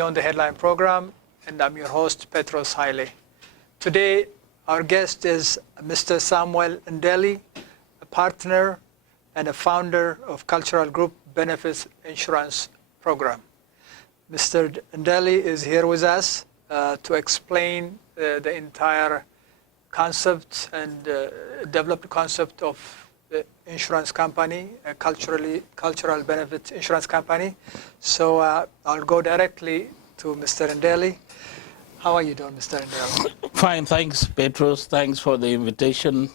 Beyond the Headline program, and I'm your host, Petros Haile. Today, our guest is Mr. Samuel Ndeli, a partner and a founder of Cultural Group Benefits Insurance Program. Mr. Ndeli is here with us to explain the entire concept and develop the concept of the insurance company, a cultural benefit insurance company. So I'll go directly to Mr. Ndeli. How are you doing, Mr. Ndeli? Fine, thanks, Petros. Thanks for the invitation.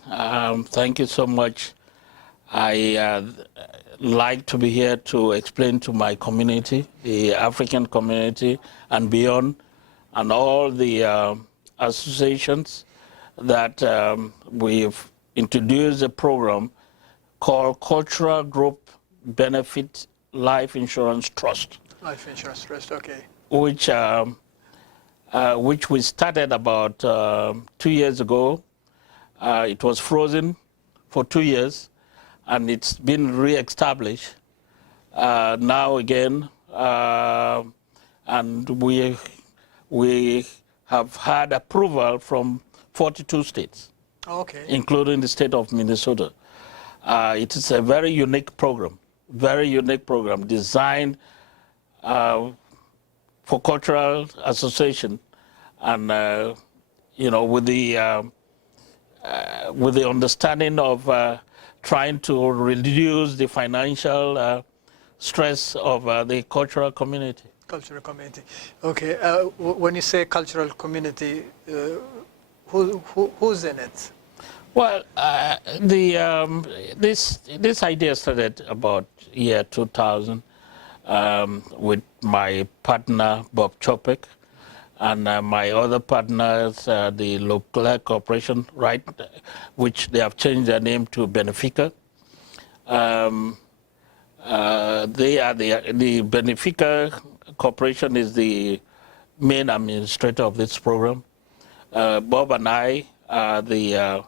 Thank you so much. I like to be here to explain to my community, the African community and beyond, and all the associations that we've introduced a program called Cultural Group Benefit Life Insurance Trust. Life Insurance Trust, okay. Which we started about 2 years ago. It was frozen for 2 years, and it's been re-established now again, and we have had approval from 42 states, okay, including the state of Minnesota. It is a very unique program designed for cultural association, and with the understanding of trying to reduce the financial stress of the cultural community. Cultural community. Okay. When you say cultural community, who's in it? Well, this idea started about year 2000 with my partner Bob Chopek and my other partners, the local corporation, right, which they have changed their name to Benefica. They are the Benefica Corporation is the main administrator of this program. Bob and I are the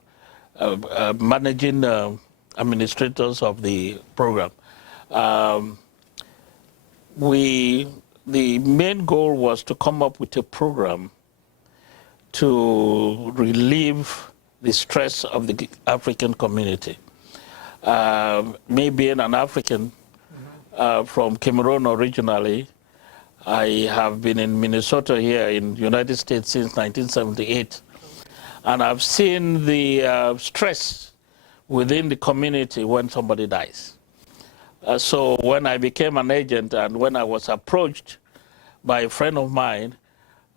managing administrators of the program. The main goal was to come up with a program to relieve the stress of the African community. Me being an African from Cameroon originally, I have been in Minnesota here in the United States since 1978. And I've seen the stress within the community when somebody dies. So when I became an agent and when I was approached by a friend of mine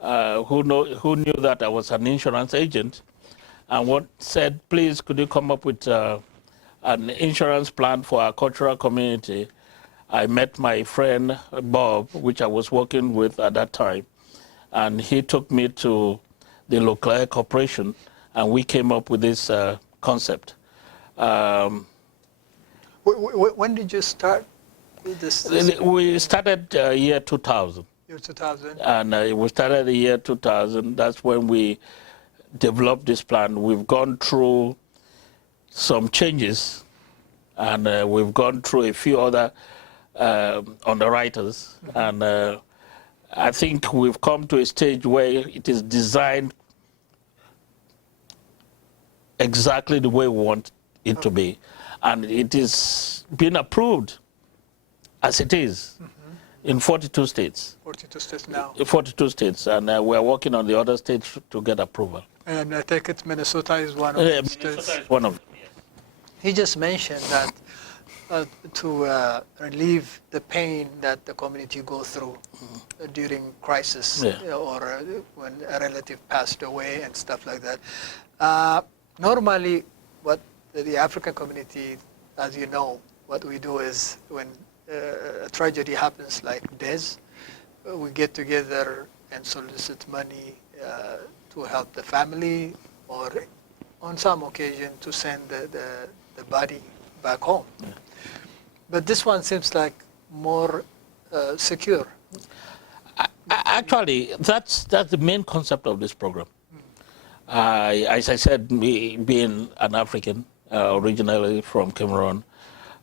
who knew that I was an insurance agent, and said, please, could you come up with an insurance plan for our cultural community? I met my friend Bob, which I was working with at that time, and he took me to the local corporation, and we came up with this concept. When did you start this? We started year 2000. Year 2000. And we started the year 2000. That's when we developed this plan. We've gone through some changes, and we've gone through a few other underwriters, and I think we've come to a stage where it is designed exactly the way we want it to be, and it is being approved as it is in 42 states. 42 states now. 42 states, and we're working on the other states to get approval. And I take it Minnesota is one of the states. Minnesota is one of them. He just mentioned that to relieve the pain that the community go through during crisis, or when a relative passed away and stuff like that. Normally, what the African community, as you know, what we do is when a tragedy happens like death, we get together and solicit money to help the family, or on some occasion to send the body back home. But this one seems like more secure. Actually, that's the main concept of this program. As I said, me being an African, originally from Cameroon,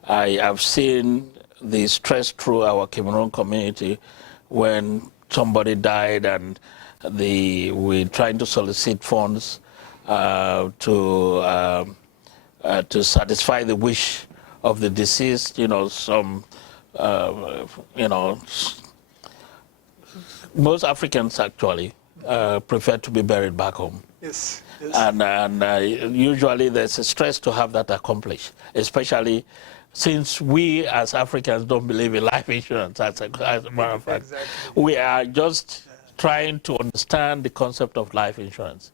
I have seen the stress through our Cameroon community when somebody died and we're trying to solicit funds to satisfy the wish of the deceased. Some, most Africans actually prefer to be buried back home. Yes. Yes. And usually there's a stress to have that accomplished, especially since we as Africans don't believe in life insurance, as a matter of fact. Exactly. We are just trying to understand the concept of life insurance.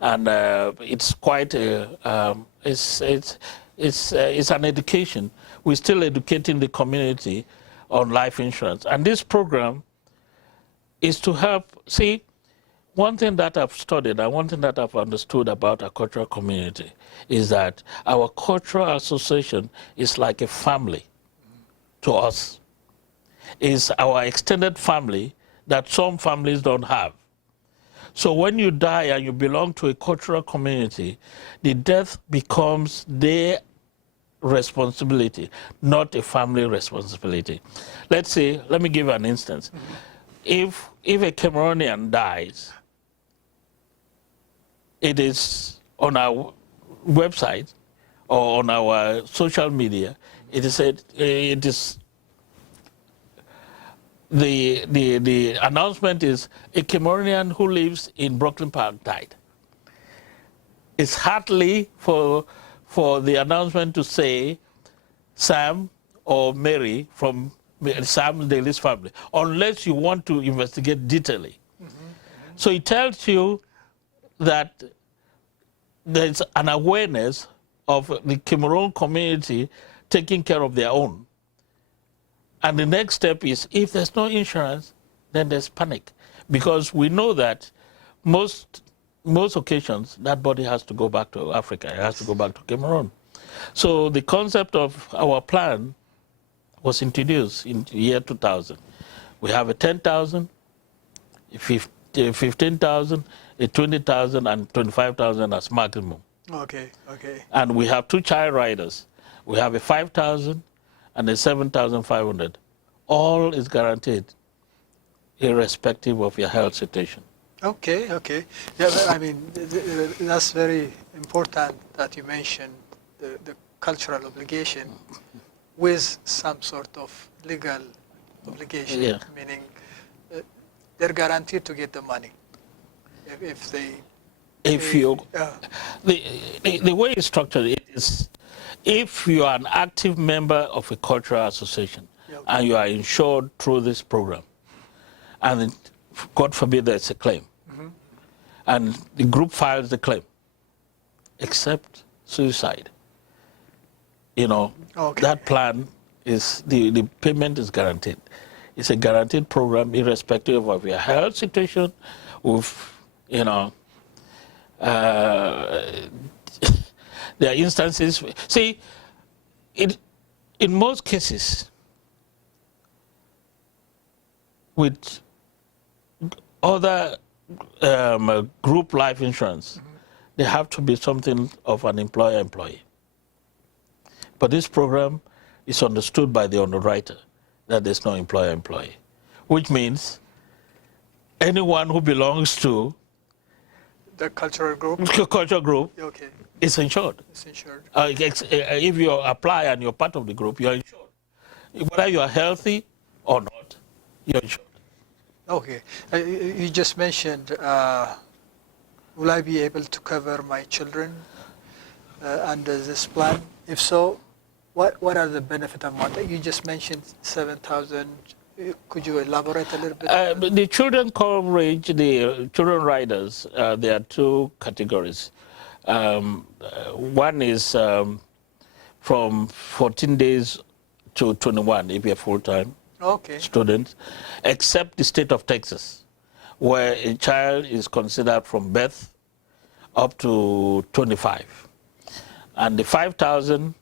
And it's quite it's an education. We're still educating the community on life insurance. And this program is to help, see, one thing that I've studied and one thing that I've understood about our cultural community is that our cultural association is like a family to us. It's our extended family that some families don't have. So when you die and you belong to a cultural community, the death becomes their responsibility, not a family responsibility. Let's say, let me give you an instance. If a Cameroonian dies, it is on our website or on our social media, it is said, the announcement is a Cameroonian who lives in Brooklyn Park died. It's hardly for the announcement to say Sam or Mary from Sam Daly's family, unless you want to investigate detailedly. So it tells you that there's an awareness of the Cameroon community taking care of their own. And the next step is, if there's no insurance, then there's panic. Because we know that most occasions, that body has to go back to Africa. It has to go back to Cameroon. So the concept of our plan was introduced in the year 2000. We have a 10,000, a 15,000, a 20,000, and 25,000 as maximum. Okay, okay. And we have two child riders. We have a 5,000 and a 7,500. All is guaranteed, irrespective of your health situation. Okay, okay. Yeah, I mean, that's very important that you mentioned the cultural obligation with some sort of legal obligation, Yeah. meaning they're guaranteed to get the money if they. If you, the way it's structured is, if you are an active member of a cultural association, Yeah, okay. and you are insured through this program, and God forbid there's a claim, and the group files the claim, except suicide, Okay. that plan is, the payment is guaranteed. It's a guaranteed program irrespective of your health situation, there are instances, see, in most cases, with other group life insurance, there have to be something of an employer-employee. But this program is understood by the underwriter that there's no employer-employee, which means anyone who belongs to The cultural group. Okay. Is insured. It's insured. If you apply and you're part of the group, you're insured. Whether you are healthy or not, you're insured. Okay. You just mentioned, will I be able to cover my children under this plan? If so, what are the benefit amount? You just mentioned 7,000. Could you elaborate a little bit? The children coverage, the children riders, there are two categories. One is from 14 days to 21 if you're full-time student, except the state of Texas, where a child is considered from birth up to 25. And the 5,000,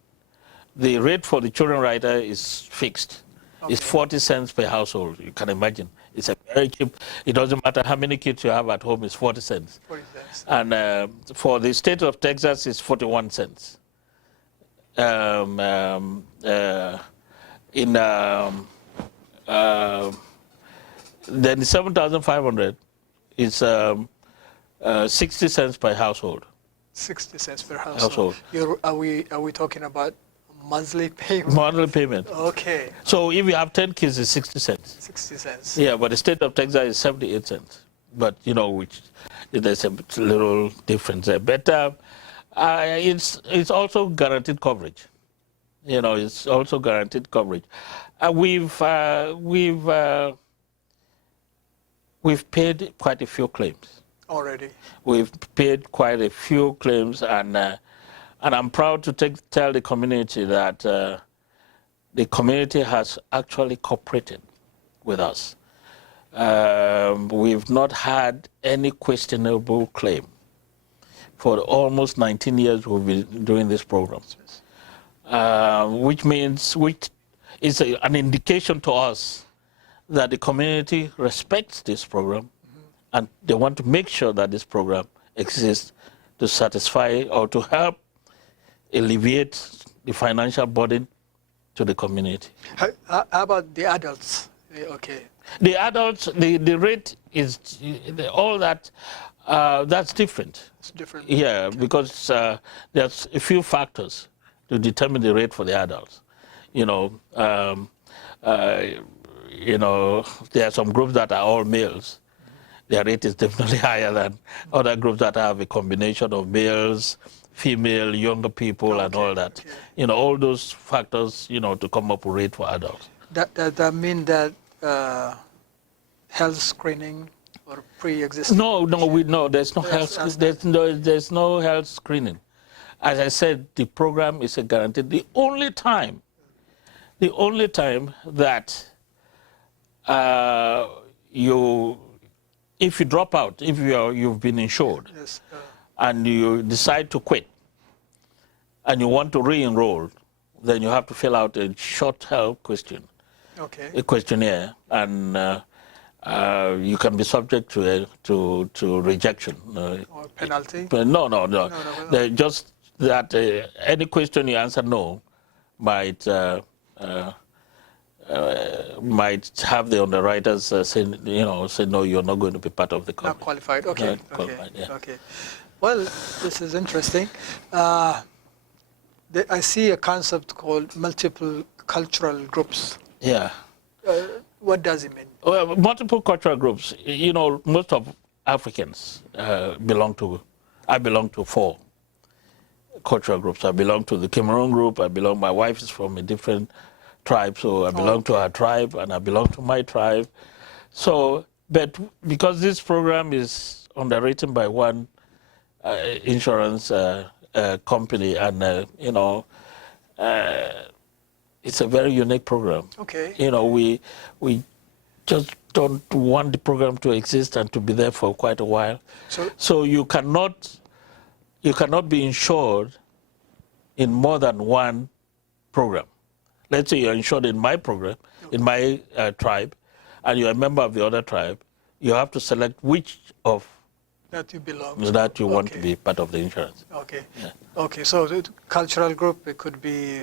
the rate for the children rider is fixed. It's 40 cents per household. You can imagine. It's a very cheap. It doesn't matter how many kids you have at home, it's 40 cents. 40 cents. And for the state of Texas, it's 41 cents. Then the 7,500 is 60 cents per household. 60 cents per household. Are we talking about monthly payment? Monthly payment. Okay. So if you have 10 kids, it's 60 cents. 60 cents. Yeah, but the state of Texas is 78 cents. But, you know, which there's a little difference there. But it's also guaranteed coverage. You know, it's also guaranteed coverage. We've paid quite a few claims. Already. We've paid quite a few claims, and I'm proud to tell the community that the community has actually cooperated with us. We've not had any questionable claim for almost 19 years we've been doing this program, which is an indication to us that the community respects this program, and they want to make sure that this program exists to satisfy or to help alleviate the financial burden to the community. How about the adults? Okay. The adults, the rate is all that. That's different. It's different. Yeah, okay. Because there's a few factors to determine the rate for the adults. You know, there are some groups that are all males. Their rate is definitely higher than other groups that have a combination of males, female, younger people, and all that. Okay. You know, all those factors, you know, to come up with rate for adults. That mean that health screening or pre-existing? No, there's no health. There's no health screening. As I said, the program is a guarantee. The only time that if you drop out, if you've been insured, yes, and you decide to quit, and you want to re-enroll, then you have to fill out a short health question. Okay. A questionnaire, and you can be subject to rejection. Or penalty? No. Just that any question you answer no might have the underwriters say no, you're not going to be part of the company. Not qualified. Okay. Not qualified, yeah. Okay. Well, this is interesting. I see a concept called multiple cultural groups. Yeah. What does it mean? Well, multiple cultural groups. You know, most of Africans belong to 4 cultural groups. I belong to the Cameroon group. My wife is from a different tribe, so I belong to her tribe, and I belong to my tribe. So, but because this program is underwritten by one insurance company, and it's a very unique program. Okay. You know, we just don't want the program to exist and to be there for quite a while. So you cannot be insured in more than one program. Let's say you're insured in my program, in my tribe, and you're a member of the other tribe. You have to select which of that you belong to. That you want to be part of the insurance. Okay. Yeah. Okay. So the cultural group, it could be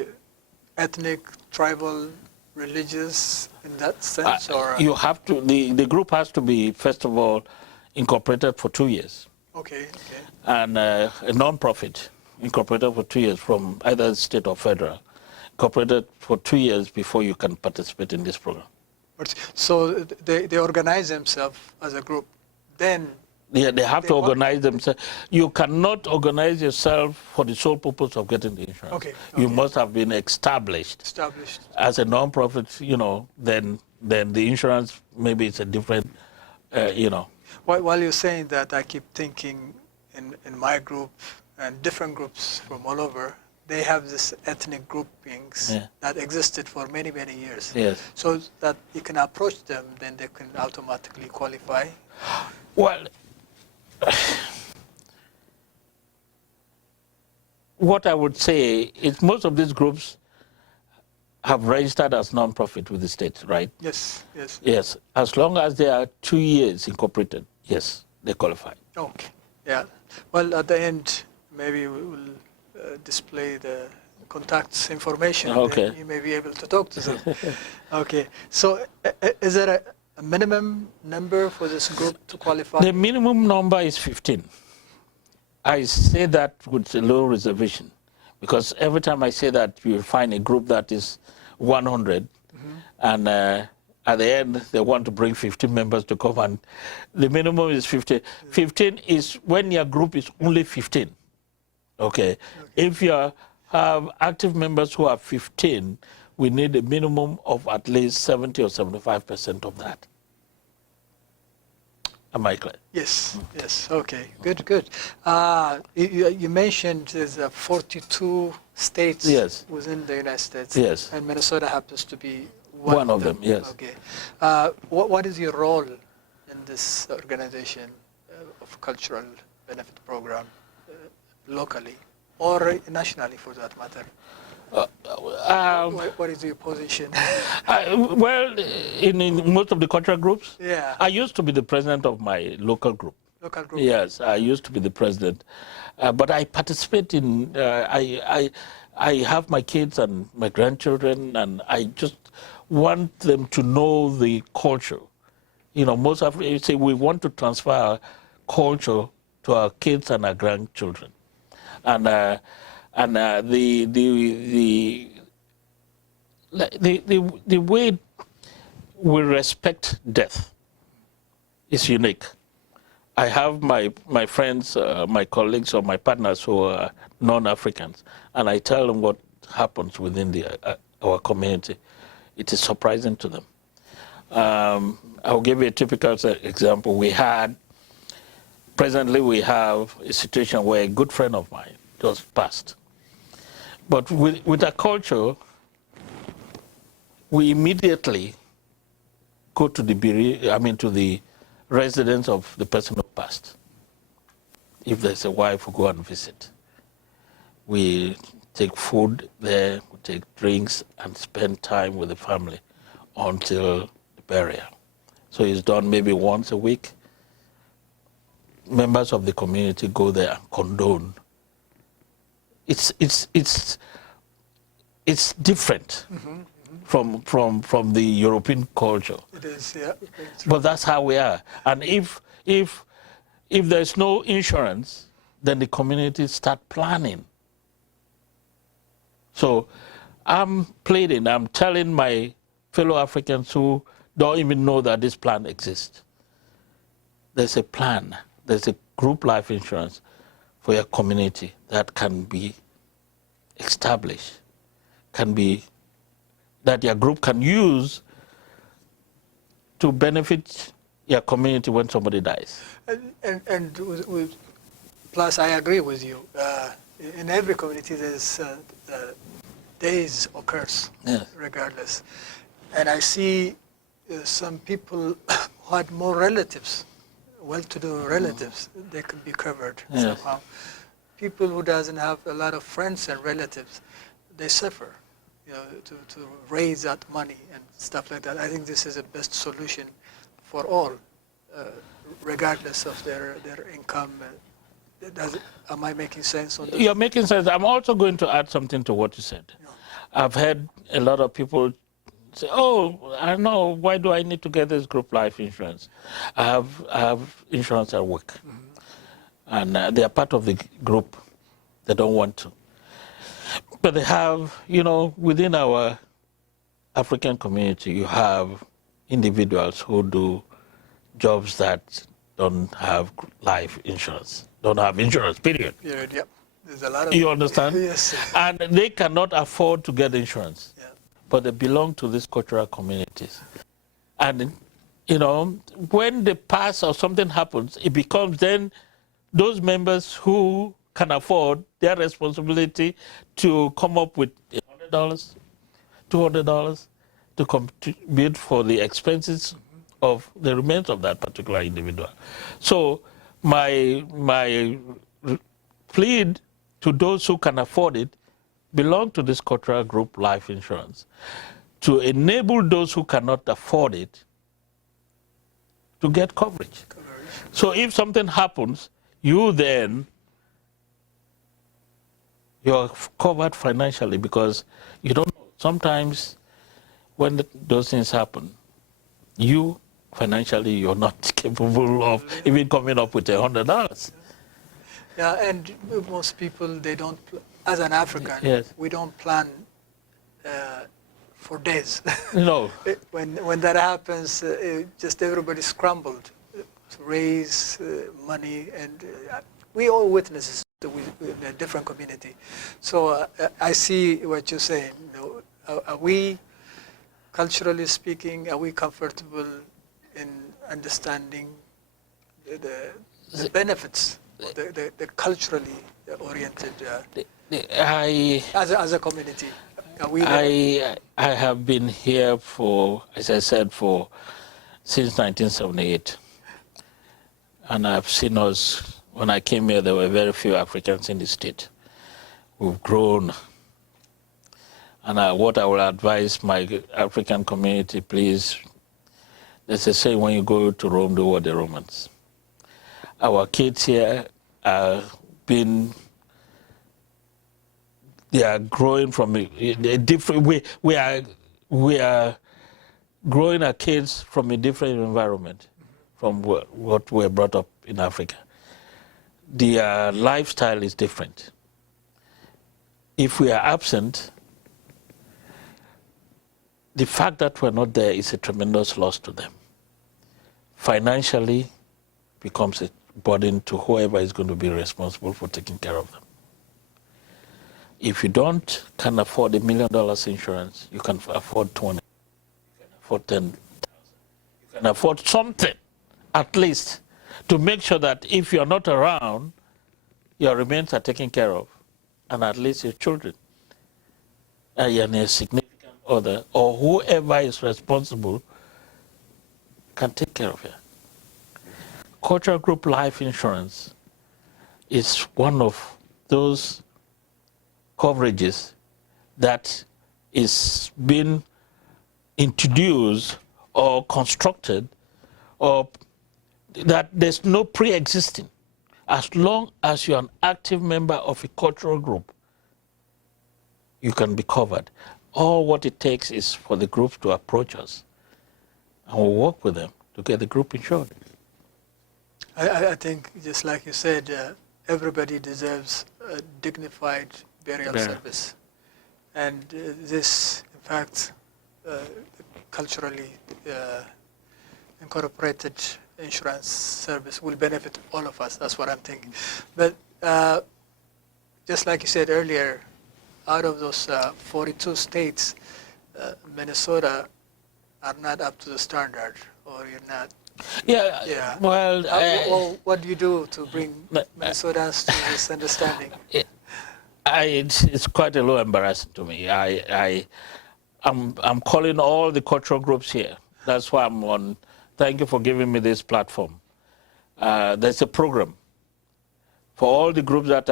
ethnic, tribal, religious, in that sense, or you have to. The group has to be, first of all, incorporated for 2 years. Okay. And a non-profit incorporated for 2 years from either state or federal. Incorporated for 2 years before you can participate in this program. So they organize themselves as a group, then. Yeah, they have to organize themselves. You cannot organize yourself for the sole purpose of getting the insurance. Okay. You must have been established as a non-profit. Then the insurance maybe it's a different. While you're saying that, I keep thinking in my group and different groups from all over, they have this ethnic groupings that existed for many, many years. Yes. So that you can approach them, then they can automatically qualify. Well, what I would say is most of these groups have registered as non-profit with the state, right? Yes. Yes. As long as they are 2 years incorporated, yes, they qualify. Okay. Yeah. Well, at the end, maybe we will display the contacts information. Okay. Then you may be able to talk to them. Okay. So is there a minimum number for this group to qualify? The minimum number is 15. I say that with a low reservation, because every time I say that, you find a group that is 100, and at the end, they want to bring 15 members to come, and the minimum is 15. 15 is when your group is only 15. Okay. If you have active members who are 15, we need a minimum of at least 70 or 75% of that. Am I clear? Yes, yes, okay, good, good. You mentioned there's 42 states Yes. within the United States. Yes. And Minnesota happens to be One of them, yes. Okay. What is your role in this organization of cultural benefit program locally or nationally for that matter? What is your position? Well, in most of the cultural groups, Yeah. I used to be the president of my local group. Local group? Yes, I used to be the president. But I participate in, I have my kids and my grandchildren, and I just want them to know the culture. You know, most of you say we want to transfer our culture to our kids and our grandchildren. And the way we respect death is unique. I have my friends, my colleagues, or my partners who are non-Africans, and I tell them what happens within our community. It is surprising to them. I'll give you a typical example. Presently we have a situation where a good friend of mine just passed. But with our culture, we immediately go to the residence of the person who passed. If there's a wife, we go and visit. We take food there, we take drinks, and spend time with the family until the burial. So it's done maybe once a week. Members of the community go there and condone. It's different from the European culture. It is, yeah. But that's how we are. And if there's no insurance, then the community start planning. So I'm pleading, I'm telling my fellow Africans who don't even know that this plan exists. There's a plan, there's a group life insurance for your community that can be established, that your group can use to benefit your community when somebody dies. And plus, I agree with you. In every community, there's days occurs, Yes. regardless. And I see some people who had more relatives, well-to-do relatives, they could be covered Yes. somehow. People who doesn't have a lot of friends and relatives, they suffer, to raise that money and stuff like that. I think this is the best solution for all, regardless of their income. Am I making sense on this? You're making sense. I'm also going to add something to what you said. Yeah. I've heard a lot of people say, oh, I know, why do I need to get this group life insurance? I have insurance at work. And they are part of the group. They don't want to. But they have, within our African community, you have individuals who do jobs that don't have life insurance, don't have insurance, period. Period, yep. There's a lot of... You understand? Yes. And they cannot afford to get insurance. Yeah. But they belong to these cultural communities. And, when they pass or something happens, it becomes then those members who can afford their responsibility to come up with $100, $200 to contribute for the expenses of the remains of that particular individual. So my plea to those who can afford it belong to this cultural group life insurance to enable those who cannot afford it to get coverage. So if something happens, you're covered financially because you don't know. Sometimes when those things happen, you financially you're not capable of even coming up with $100. Yeah, and most people, they don't, as an African, Yes. we don't plan for days. No. When that happens, just everybody scrambled to raise money, and we all witnesses in a different community. So I see what you're saying. Are we, culturally speaking, are we comfortable in understanding the benefits, the culturally oriented as a community? Are we I have been here for, as I said, since 1978. And I've seen us, when I came here, there were very few Africans in the state. We've grown. And what I will advise my African community, please, there's a saying, when you go to Rome, do what the Romans. Our kids here are they are growing from a different, we are growing our kids from a different environment from what we're brought up in Africa. Their lifestyle is different. If we are absent, the fact that we're not there is a tremendous loss to them. Financially, becomes a burden to whoever is going to be responsible for taking care of them. If you can afford $1 million insurance, you can afford 20, you can afford 10,000, you can afford something, at least, to make sure that if you're not around, your remains are taken care of, and at least your children, and a significant other, or whoever is responsible, can take care of you. Cultural group life insurance is one of those coverages that is being introduced or constructed, or that there's no pre-existing. As long as you're an active member of a cultural group, you can be covered. All what it takes is for the group to approach us, and we'll work with them to get the group insured. I think, just like you said, everybody deserves a dignified burial service. And this, in fact, culturally incorporated insurance service will benefit all of us. That's what I'm thinking. But just like you said earlier, out of those 42 states, Minnesota are not up to the standard, or you're not. Yeah. Yeah. Well, what do you do to bring Minnesotans to this understanding? It's quite a little embarrassing to me. I'm calling all the cultural groups here. That's why I'm on. Thank you for giving me this platform. There's a program for all the groups that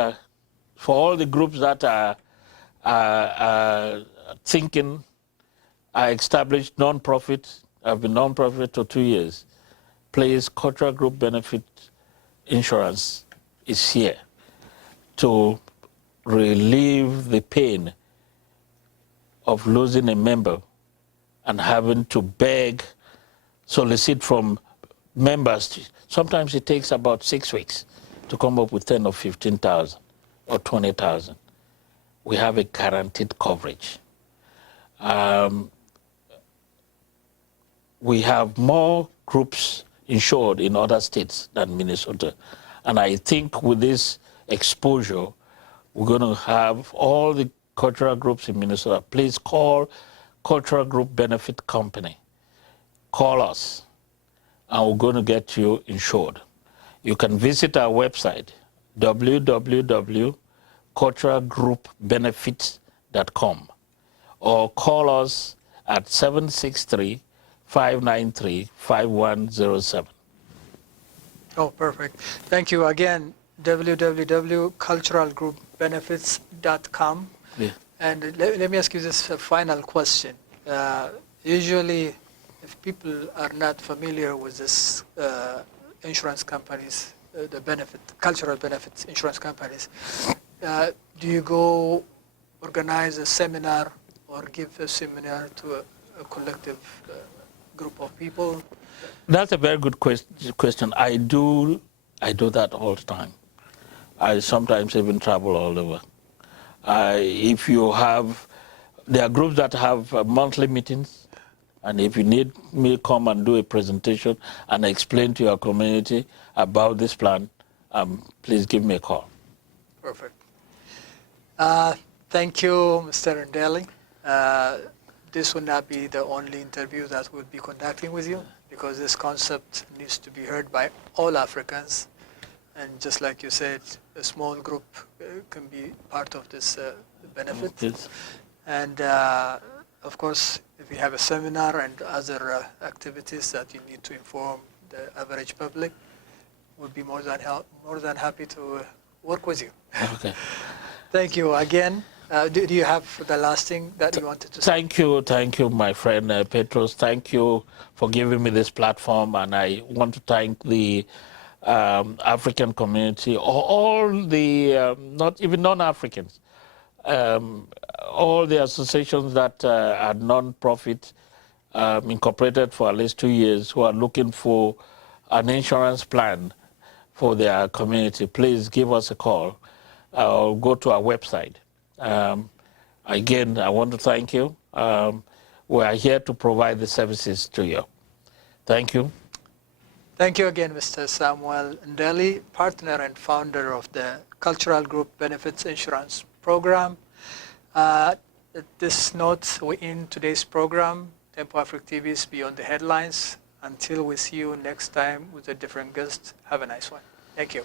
are thinking. I established non-profit. I've been non-profit for 2 years. Please, cultural group benefit insurance is here to relieve the pain of losing a member and having to beg, solicit from members. Sometimes it takes about 6 weeks to come up with 10 or 15,000 or 20,000. We have a guaranteed coverage. We have more groups insured in other states than Minnesota. And I think with this exposure, we're going to have all the cultural groups in Minnesota. Please call Cultural Group Benefit Company. Call us, and we're going to get you insured. You can visit our website, www.culturalgroupbenefits.com, or call us at 763-593-5107. Oh, perfect. Thank you again. www.culturalgroupbenefits.com. Yeah. And let me ask you this final question. Usually, if people are not familiar with this insurance companies, cultural benefits insurance companies, do you go organize a seminar or give a seminar to a collective group of people? That's a very good question. I do that all the time. I sometimes even travel all over. If you have, there are groups that have monthly meetings, and if you need me to come and do a presentation and explain to your community about this plan, please give me a call. Perfect. Thank you, Mr. Ndeli. This will not be the only interview that we'll be conducting with you, because this concept needs to be heard by all Africans. And just like you said, a small group can be part of this benefit. Yes. And of course, if you have a seminar and other activities that you need to inform the average public, we'll be more than happy to work with you. Okay. Thank you again. Do you have the last thing that you wanted to say? Thank you, my friend Petros. Thank you for giving me this platform, and I want to thank the African community, or all the not even non-Africans, all the associations that are non-profit, incorporated for at least 2 years, who are looking for an insurance plan for their community. Please give us a call or go to our website. Again, I want to thank you. We are here to provide the services to you. Thank you. Thank you again, Mr. Samuel Ndeli, partner and founder of the Cultural Group Benefits Insurance Program. At this note, we end today's program, Tempo Africa TV's Beyond the Headlines. Until we see you next time with a different guest, have a nice one. Thank you.